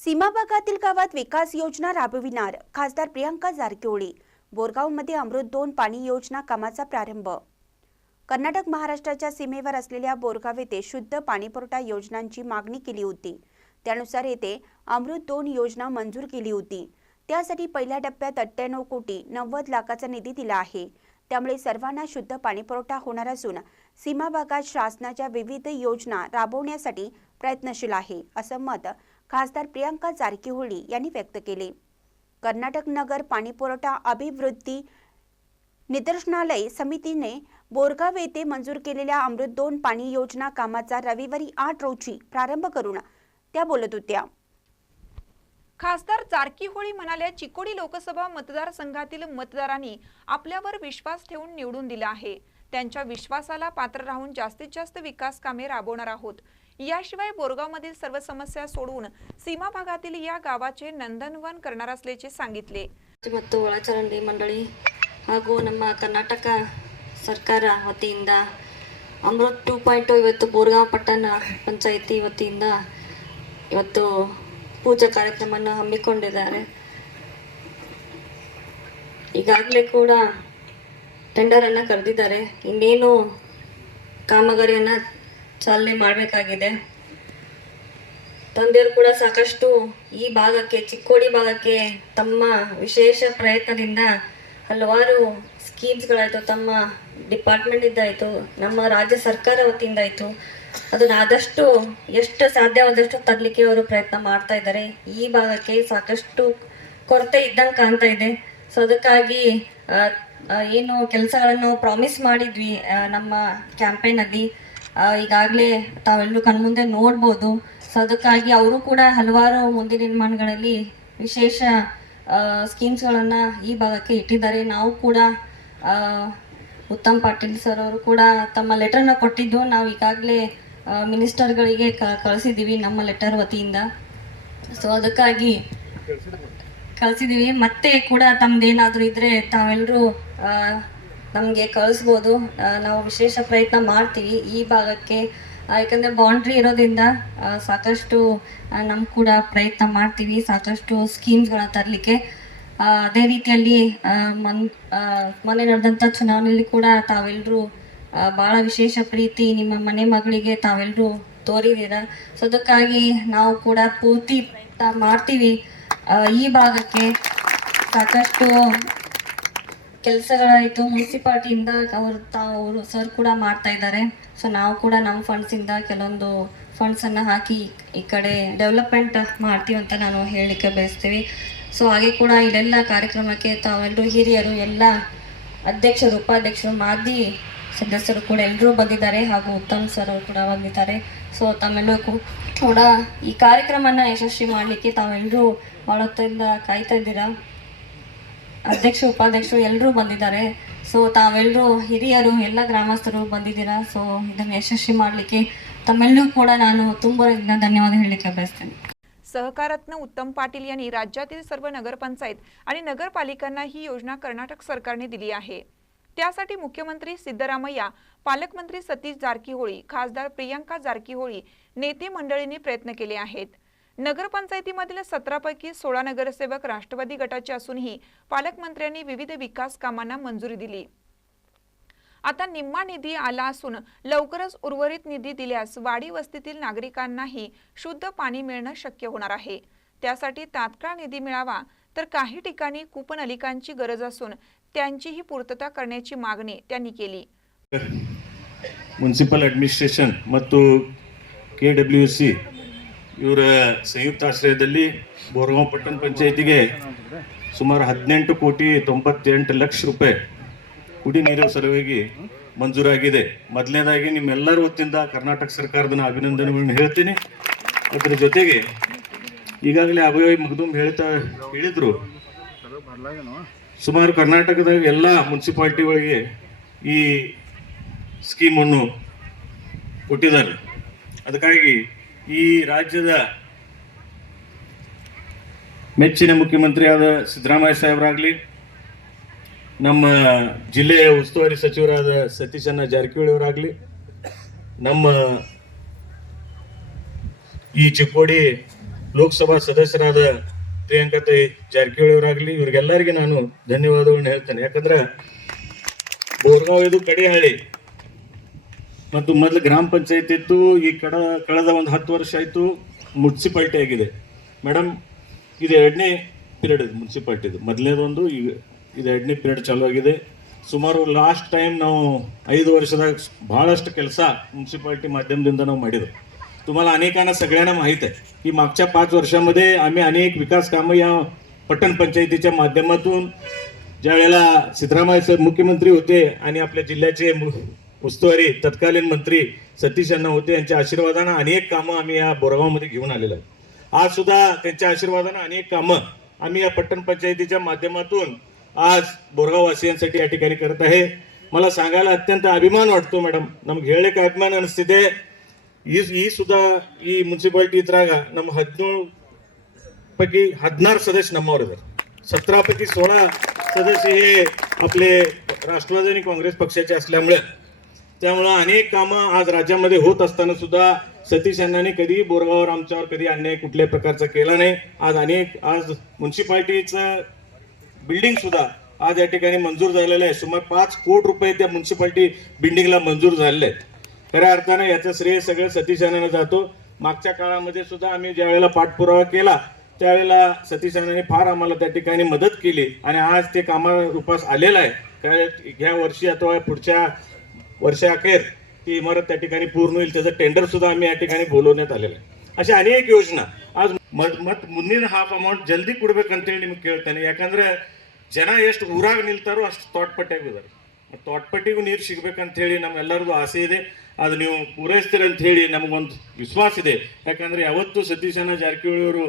सीमा भागातील गावात विकास योजना राबविणार खासदार प्रियंका जारकिहोळी। बोरगावमध्ये अमृत 2 पाणी योजना कामाचा प्रारंभ। कर्नाटक महाराष्ट्राच्या सीमेवर असलेल्या बोरगाव येथे शुद्ध पाणीपुरवठा योजनांची मागणी केली होती। त्यानुसार येथे अमृत 2 योजना मंजूर केली होती। त्यासाठी पहिल्या टप्प्यात 98 कोटी 90 लाखाचा निधी दिला आहे। त्यामुळे सर्वांना शुद्ध पाणीपुरवठा होणार असून सीमा भागात शासनाच्या विविध योजना राबवण्यासाठी प्रयत्नशील आहे, असं मत खासदार प्रियंका जारकिहोळी यांनी व्यक्त केले। कर्नाटक नगर पाणीपुरवठा अभिवृद्धी निदर्शनालय समितीने बोरगाव येथे मंजूर केलेल्या अमृत 2 पाणी योजना कामाचा रविवारी 8 रोजी प्रारंभ करून त्या बोलत होत्या। खासदार जारकिहोळी म्हणाल्या, चिकोडी लोकसभा मतदारसंघातील मतदारांनी आपल्यावर विश्वास ठेवून निवडून दिला आहे। त्यांच्या विश्वासाला पात्र राहून जास्तीत जास्त विकास कामे राबवणार आहोत। याशिवाय बोरगावमधील सर्व समस्या सोडवून सीमा भागातील या गावाचे नंदनवन करणार असल्याचे सांगितले। ಮತ್ತು ಒಳಚರಂಡಿ ಮಂಡಳಿ ಹಾಗೂ ನಮ್ಮ ಕರ್ನಾಟಕ ಸರ್ಕಾರ ವತಿಯಿಂದ ಅಮೃತ್ 2.0 ಇವತ್ತು ಬೋರ್ಗಾಂವ್ ಪಟ್ಟಣ ಪಂಚಾಯಿತಿ ವತಿಯಿಂದ ಇವತ್ತು ಪೂಜಾ ಕಾರ್ಯಕ್ರಮವನ್ನು ಹಮ್ಮಿಕೊಂಡಿದ್ದಾರೆ। ಈಗಾಗಲೇ ಕೂಡ ಟೆಂಡರ್ ಅನ್ನು ಕರೆದಿದ್ದಾರೆ, ಇನ್ನೇನು ಕಾಮಗಾರಿಯನ್ನು ಚಾಲನೆ ಮಾಡಬೇಕಾಗಿದೆ। ತಂದೆಯರು ಕೂಡ ಸಾಕಷ್ಟು ಈ ಭಾಗಕ್ಕೆ ಚಿಕ್ಕೋಡಿ ಭಾಗಕ್ಕೆ ತಮ್ಮ ವಿಶೇಷ ಪ್ರಯತ್ನದಿಂದ ಹಲವಾರು ಸ್ಕೀಮ್ಸ್ಗಳಾಯಿತು, ತಮ್ಮ ಡಿಪಾರ್ಟ್ಮೆಂಟ್ ಇದ್ದಾಯಿತು, ನಮ್ಮ ರಾಜ್ಯ ಸರ್ಕಾರ ವತಿಯಿಂದ ಆಯಿತು, ಅದನ್ನು ಆದಷ್ಟು ಎಷ್ಟು ಸಾಧ್ಯವಾದಷ್ಟು ತರಲಿಕ್ಕೆ ಅವರು ಪ್ರಯತ್ನ ಮಾಡ್ತಾ ಇದ್ದಾರೆ। ಈ ಭಾಗಕ್ಕೆ ಸಾಕಷ್ಟು ಕೊರತೆ ಇದ್ದಂಗೆ ಕಾಣ್ತಾ ಇದೆ। ಸೊ ಅದಕ್ಕಾಗಿ ಏನು ಕೆಲಸಗಳನ್ನು ಪ್ರಾಮಿಸ್ ಮಾಡಿದ್ವಿ ನಮ್ಮ ಕ್ಯಾಂಪೇನಲ್ಲಿ, ಈಗಾಗಲೇ ತಾವೆಲ್ಲರೂ ಕಣ್ಮುಂದೆ ನೋಡ್ಬೋದು। ಸೊ ಅದಕ್ಕಾಗಿ ಅವರು ಕೂಡ ಹಲವಾರು ಮುಂದಿನ ನಿರ್ಮಾಣಗಳಲ್ಲಿ ವಿಶೇಷ ಸ್ಕೀಮ್ಸ್ಗಳನ್ನು ಈ ಭಾಗಕ್ಕೆ ಇಟ್ಟಿದ್ದಾರೆ। ನಾವು ಕೂಡ ಉತ್ತಮ್ ಪಾಟೀಲ್ ಸರ್ ಅವರು ಕೂಡ ತಮ್ಮ ಲೆಟರ್ನ ಕೊಟ್ಟಿದ್ದು, ನಾವು ಈಗಾಗಲೇ ಮಿನಿಸ್ಟರ್ಗಳಿಗೆ ಕಳಿಸಿದ್ದೀವಿ ನಮ್ಮ ಲೆಟರ್ ವತಿಯಿಂದ। ಸೊ ಅದಕ್ಕಾಗಿ ಕಳಿಸಿದ್ದೀವಿ, ಮತ್ತೆ ಕೂಡ ತಮ್ಮದೇನಾದರೂ ಇದ್ದರೆ ತಾವೆಲ್ಲರೂ ನಮಗೆ ಕಳಿಸ್ಬೋದು, ನಾವು ವಿಶೇಷ ಪ್ರಯತ್ನ ಮಾಡ್ತೀವಿ ಈ ಭಾಗಕ್ಕೆ। ಯಾಕಂದರೆ ಬೌಂಡ್ರಿ ಇರೋದ್ರಿಂದ ಸಾಕಷ್ಟು ನಮ್ಮ ಕೂಡ ಪ್ರಯತ್ನ ಮಾಡ್ತೀವಿ ಸಾಕಷ್ಟು ಸ್ಕೀಮ್ಸ್ಗಳನ್ನ ತರಲಿಕ್ಕೆ। ಅದೇ ರೀತಿಯಲ್ಲಿ ಮೊನ್ನೆ ನಡೆದಂಥ ಚುನಾವಣೆಯಲ್ಲಿ ಕೂಡ ತಾವೆಲ್ಲರೂ ಭಾಳ ವಿಶೇಷ ಪ್ರೀತಿ ನಿಮ್ಮ ಮನೆ ಮಗಳಿಗೆ ತಾವೆಲ್ಲರೂ ತೋರಿದ್ದೀರ। ಸೊ ಅದಕ್ಕಾಗಿ ನಾವು ಕೂಡ ಪೂರ್ತಿ ಪ್ರಯತ್ನ ಮಾಡ್ತೀವಿ ಈ ಭಾಗಕ್ಕೆ। ಸಾಕಷ್ಟು ಕೆಲಸಗಳಾಯಿತು ಮುನ್ಸಿಪಾಲ್ಟಿಯಿಂದ ಅವರು ಸರ್ ಕೂಡ ಮಾಡ್ತಾ ಇದ್ದಾರೆ। ಸೊ ನಾವು ಕೂಡ ನಮ್ಮ ಫಂಡ್ಸಿಂದ ಕೆಲವೊಂದು ಫಂಡ್ಸನ್ನು ಹಾಕಿ ಈ ಕಡೆ ಡೆವಲಪ್ಮೆಂಟ್ ಮಾಡ್ತೀವಿ ಅಂತ ನಾನು ಹೇಳಲಿಕ್ಕೆ ಬಯಸ್ತೀವಿ। ಸೊ ಹಾಗೆ ಕೂಡ ಇಲ್ಲೆಲ್ಲ ಕಾರ್ಯಕ್ರಮಕ್ಕೆ ತಾವೆಲ್ಲರೂ ಹಿರಿಯರು, ಎಲ್ಲ ಅಧ್ಯಕ್ಷರು, ಉಪಾಧ್ಯಕ್ಷರು, ಮಾಜಿ ಸದಸ್ಯರು ಕೂಡ ಎಲ್ಲರೂ ಬಂದಿದ್ದಾರೆ, ಹಾಗೂ ಉತ್ತಮ್ ಸರ್ ಅವರು ಕೂಡ ಬಂದಿದ್ದಾರೆ। ಸೊ ತಮ್ಮೆಲ್ಲರೂ ಕೂಡ ಈ ಕಾರ್ಯಕ್ರಮನ ಯಶಸ್ವಿ ಮಾಡಲಿಕ್ಕೆ ತಾವೆಲ್ಲರೂ ಭಾಳ ಹೊತ್ತಿಂದ ಕಾಯ್ತಾ ಇದ್ದೀರಾ। ಅಧ್ಯಕ್ಷ ಉಪಾಧ್ಯಕ್ಷರು ಎಲ್ಲರೂ ಬಂದಿದ್ದಾರೆ। ಸೊ ತಾವೆಲ್ಲರೂ ಹಿರಿಯರು ಎಲ್ಲ ಗ್ರಾಮಸ್ಥರು ಬಂದಿದ್ದೀರಾ। ಸೊ ಇದನ್ನು ಯಶಸ್ವಿ ಮಾಡಲಿಕ್ಕೆ ತಮ್ಮೆಲ್ಲರೂ ಕೂಡ ನಾನು ತುಂಬ ಧನ್ಯವಾದ ಹೇಳಲಿಕ್ಕೆ ಬಯಸ್ತೇನೆ। सहकाररत्न उत्तम पाटील यांनी राज्यातील सर्व नगरपंचायत आणि नगरपालिकांना ही योजना कर्नाटक सरकारने दिली आहे। त्यासाठी मुख्यमंत्री सिद्धरामय्या, पालकमंत्री सतीश जारकिहोळी, खासदार प्रियंका जारकिहोळी, नेते मंडळींनी प्रयत्न केले आहेत। नगरपंचायतीमधील 17 पैकी 16 नगरसेवक राष्ट्रवादी गटाचे असूनही पालकमंत्र्यांनी विविध विकास कामांना मंजुरी दिली। आता निम्मा निधी आला असून लवकरच उर्वरित निधी दिल्यास वाडी वस्तीतील नागरिकांनाही शुद्ध पाणी मिळणं शक्य होणार आहे। त्यासाठी तात्काळ निधी मिळावा, तर काही ठिकाणी कूपनलिकांची गरज असून त्यांचीही पूर्तता करण्याची मागणी त्यांनी केली। ಮುನ್ಸಿಪಲ್ ಅಡ್ಮಿನಿಸ್ಟ್ರೇಷನ್ ಮತ್ತು KWC ಇವರ ಸಂಯುಕ್ತ ಆಶ್ರಯದಲ್ಲಿ ಬೋರಗಾಂವ್ ಪಟ್ಟಣ ಪಂಚಾಯಿತಿಗೆ ಸುಮಾರು 18 ಕೋಟಿ 98 ಲಕ್ಷ ರೂಪಾಯಿ ಕುಡಿ ನೀರು ಸಲುವಾಗಿ ಮಂಜೂರಾಗಿದೆ। ಮೊದಲನೇದಾಗಿ ನಿಮ್ಮೆಲ್ಲರ ವತಿಯಿಂದ ಕರ್ನಾಟಕ ಸರ್ಕಾರದ ಅಭಿನಂದನೆಗಳನ್ನು ಹೇಳ್ತೀನಿ। ಅದರ ಜೊತೆಗೆ ಈಗಾಗಲೇ ಅಭಯ ಮಗದುಂ ಹೇಳಿದ್ರು, ಸುಮಾರು ಕರ್ನಾಟಕದ ಎಲ್ಲ ಮುನ್ಸಿಪಾಲ್ಟಿಗಳಿಗೆ ಈ ಸ್ಕೀಮನ್ನು ಕೊಟ್ಟಿದ್ದಾರೆ। ಅದಕ್ಕಾಗಿ ಈ ರಾಜ್ಯದ ಮೆಚ್ಚಿನ ಮುಖ್ಯಮಂತ್ರಿಯಾದ ಸಿದ್ದರಾಮಯ್ಯ ಸಾಹೇಬರಾಗಲಿ, ನಮ್ಮ ಜಿಲ್ಲೆಯ ಉಸ್ತುವಾರಿ ಸಚಿವರಾದ ಸತೀಶಣ್ಣ ಜಾರಕಿಹೊಳಿ ಅವರಾಗಲಿ, ನಮ್ಮ ಈ ಚಿಕ್ಕೋಡಿ ಲೋಕಸಭಾ ಸದಸ್ಯರಾದ ಪ್ರಿಯಾಂಕಾ ಜಾರಕಿಹೊಳಿ ಅವರಾಗ್ಲಿ ಇವ್ರಿಗೆಲ್ಲರಿಗೆ ನಾನು ಧನ್ಯವಾದಗಳನ್ನ ಹೇಳ್ತೇನೆ. ಯಾಕಂದ್ರೆ ಬೋರ್ಗಾಂವ್ ಇದು ಕಡಿಹಳ್ಳಿ ಮತ್ತು ಮೊದಲು ಗ್ರಾಮ ಪಂಚಾಯತ್ ಇತ್ತು. ಈ ಕಳೆದ ಒಂದು 10 ವರ್ಷ ಆಯಿತು ಮುನ್ಸಿಪಾಲ್ಟಿ ಆಗಿದೆ. ಮೇಡಮ್, ಇದು 2ನೇ ಪೀರಿಯಡ್ ಇದು ಮುನ್ಸಿಪಾಲ್ಟಿದು. ಮೊದಲನೇದೊಂದು, ಈಗ ಇದು 2ನೇ ಪೀರಿಯಡ್ ಚಾಲೂ ಆಗಿದೆ. ಸುಮಾರು ಲಾಸ್ಟ್ ಟೈಮ್ ನಾವು 5 ವರ್ಷದಾಗ बहाळಷ್ಟು ಕೆಲಸ म्युनिसिपालिटी माध्यमದಿಂದ ನಾವು ಮಾಡಿದ್ರು. तुम्हाला अनेकांना सगळ्यांना माहीत आहे की मागच्या 5 वर्षामध्ये आम्ही अनेक विकास कामं या पट्टण पंचायतीच्या माध्यमातून ज्या वेळेला सिद्धरामय्या साहेब मुख्यमंत्री होते आणि आपल्या जिल्ह्याचे उस्तुवारी तत्कालीन मंत्री सतीश अण्णा होते, यांच्या आशीर्वादाने अनेक कामं आम्ही या बोरगावमध्ये घेऊन आलेलो आहोत. आज सुद्धा त्यांच्या आशीर्वादाने अनेक कामं आम्ही या पट्टण पंचायतीच्या माध्यमातून आज बोरगाव वासियांसाठी या ठिकाणी करत आहे. मला सांगायला अत्यंत अभिमान वाटतो ಮೇಡಮ್. ನಮಗೆ ಹೇಳಲಿಕ್ಕೆ ಅಭಿಮಾನ ಅನಿಸ್ತಿದೆ. ಈ ಸುಧಾ ಈ ಮುನ್ಸಿಪಾಲಿಟಿ ಇದ್ರಾಗ ನಮ್ಮ 17 पैकी 16 सदस्य नम्मावर 17 पैकी 16 सदस्य हे आपले राष्ट्रवादी आणि काँग्रेस पक्षाचे असल्यामुळे त्यामुळे अनेक कामं आज राज्यामध्ये होत असताना सुद्धा सतीश अण्णांनी कधी बोरगाववर आमच्यावर कधी अन्याय कुठल्याही प्रकारचा केला नाही. आज म्युनिसिपालिटीचं बिल्डिंग सुद्धा आज या ठिकाणी मंजूर झालेलं आहे. सुमारे 5 कोटी रुपये त्या म्युनिसिपालिटी बिल्डिंगला मंजूर झालेले आहेत. खऱ्या अर्थानं याचं श्रेय सगळं सतीश अण्णांना जातो. मागच्या काळामध्ये सुद्धा आम्ही ज्या वेळेला पाठपुरावा केला त्यावेळेला सतीश अण्णांनी फार आम्हाला त्या ठिकाणी मदत केली आणि आज ते कामारूपास आलेलं आहे. ह्या वर्षी अथवा पुढच्या वर्षाअखेर ती इमारत त्या ठिकाणी पूर्ण होईल. त्याचं टेंडर सुद्धा आम्ही या ठिकाणी बोलवण्यात आलेलं आहे. अशा अनेक योजना आज ಮತ್ ಮುಂದಿನ ಹಾಫ್ ಅಮೌಂಟ್ ಜಲ್ದಿ ಕೊಡ್ಬೇಕಂತೇಳಿ ನಿಮ್ಗೆ ಕೇಳ್ತಾನೆ. ಯಾಕಂದ್ರೆ ಜನ ಎಷ್ಟು ಊರಾಗ ನಿಲ್ತಾರೋ ಅಷ್ಟು ತೋಟಪಟ್ಟಿಯಾಗ ಇದಾರೆ. ತೋಟಪಟ್ಟಿಗೂ ನೀರು ಸಿಗ್ಬೇಕಂತ ಹೇಳಿ ನಮ್ಮೆಲ್ಲರದು ಆಸೆ ಇದೆ. ಅದು ನೀವು ಪೂರೈಸ್ತೀರಿ ಅಂತ ಹೇಳಿ ನಮಗೊಂದು ವಿಶ್ವಾಸ ಇದೆ. ಯಾಕಂದ್ರೆ ಯಾವತ್ತೂ ಸತೀಶ್ ಅಣ್ಣ ಜಾರಕಿಹೊಳಿ ಅವರು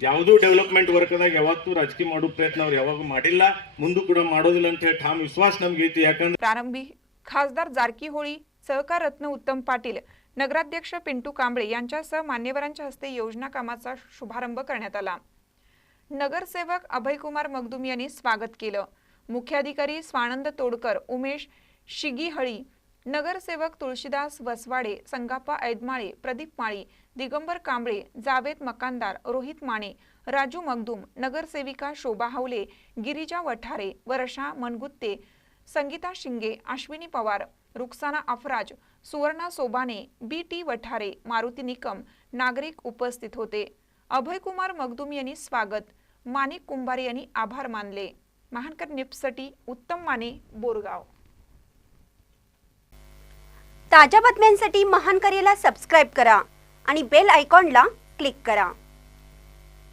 ಯಾವುದೂ ಡೆವಲಪ್ಮೆಂಟ್ ವರ್ಕ್ದಾಗ ಯಾವತ್ತೂ ರಾಜಕೀಯ ಮಾಡೋ ಪ್ರಯತ್ನ ಅವ್ರು ಯಾವಾಗೂ ಮಾಡಿಲ್ಲ, ಮುಂದೂ ಕೂಡ ಮಾಡೋದಿಲ್ಲ ಅಂತ ಹೇಳಿ ಠಾಮ್ ವಿಶ್ವಾಸ ನಮ್ಗೆ ಐತಿ. ಯಾಕಂದ್ರೆ प्रारंभी खासदार जारकीहोळी, सहकार रत्न उत्तम पाटील, नगराध्यक्ष पिंटू कांबळे यांच्यासह मान्यवरांच्या हस्ते योजना कामाचा शुभारंभ करण्यात आला. नगरसेवक अभयकुमार मगदुम यांनी स्वागत केलं. मुख्याधिकारी स्वानंद तोडकर, उमेश शिगीहळी, नगरसेवक तुळशीदास वसवाडे, संगाप्पा ऐदमाळे, प्रदीप माळी, दिगंबर कांबळे, जावेद मकानदार, रोहित माने, राजू मगदुम, नगरसेविका शोभा हावले, गिरिजा वठारे, वर्षा मनगुत्ते, संगीता शिंगे, अश्विनी पवार, रुक्साना अफराज, सुवर्णा सोबाने, बी.टी. वठारे, मारुती निकम, नागरिक उपस्थित होते. अभयकुमार मगदुम यांनी स्वागत, माणिक कुंभारे यांनी आभार मानले. महानकर निप्ससाठी उत्तम माने, बोरगाव. ताज्या बातम्यांसाठी महानकरेला सबस्क्राईब करा आणि बेल आयकॉनला क्लिक करा.